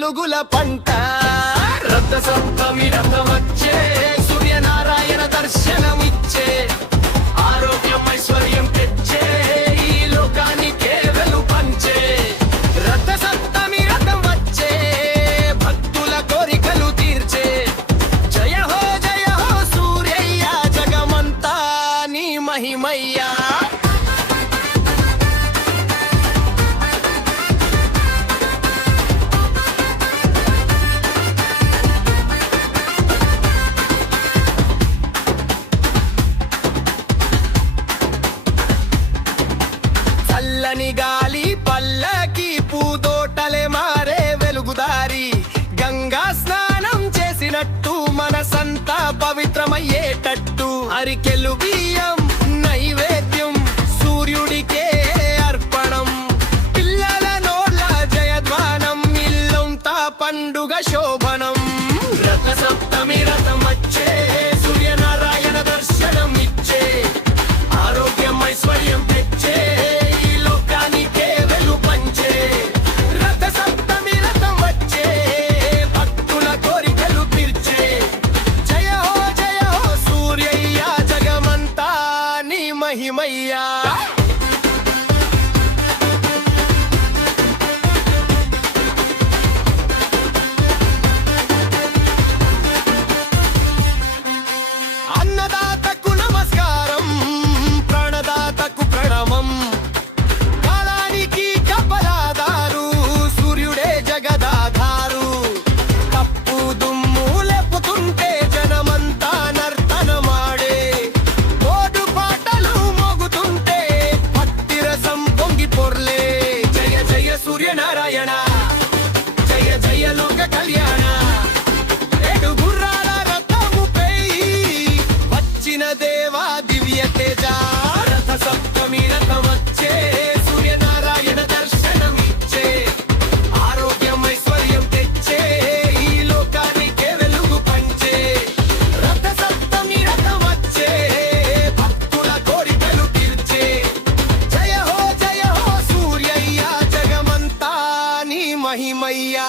వెలుగుల పంట. రథ సప్తమి రథమచ్చే, సూర్యనారాయణ దర్శనమిచ్చే, ఆరోగ్యం ఐశ్వర్యం తెచ్చే, ఈ లోకానికే వెలు పంచే. రథ సప్తమి రథం వచ్చే, భక్తుల కోరికలు తీర్చే. జయ హో సూర్యయ్య, జగమంతా నీ మహిమయ్యా. చల్లని గాలి పల్లకి, పూదోటలే మారే వెలుగుదారి. గంగా స్నానం చేసినట్టు మనసంతా పవిత్రమయ్యేటట్టు. అరికెలు బియ్యం నైవేద్యం, సూర్యుడికే అర్పణం. పిల్లల నోళ్ళ జయధ్వానం, ఇల్లంతా పండుగ శోభనం. రథ సప్తమి రథం వచ్చే, సూర్యనారాయణ దర్శనం ఇచ్చే, ఆరోగ్యం ఐశ్వర్యం తెచ్చే, ఈ లోకానికే వెలు పంచే. రథ సప్తమి రథం వచ్చే, భక్తుల కోరికలు తీర్చే. జయ హో సూర్యయ్య, జగమంతా నీ మహిమయ్యా. అన్నదాతకు నమస్కారం, ప్రాణదాతకు ప్రణామం. కాలానికి కపలాదారు, సూర్యుడే జగదాధారు. తప్పు దుమ్ము లేపుతుంటే జనమంతా నర్తనమాడే. మోడు పాటలు మోగుతుంటే భక్తి రసం పొంగి పొర్లే. జయ జయ సూర్యనారాయణ, జయ జయ లోక కళ్యాణ. ఏడు గుర్రాల రథముపై వచ్చిన దేవా దివ్య తేజ. రథ సప్తమి రథం వచ్చే, సూర్యనారాయణ దర్శనమిచ్చే, ఆరోగ్యం ఐశ్వర్యం తెచ్చే, ఈ లోకానికే వెలుగు పంచే. రథ సప్తమి రథం వచ్చే, భక్తుల కోరికలు తీర్చే. జయ హో సూర్యయ్య, జగమంతా నీ మహిమయ్యా.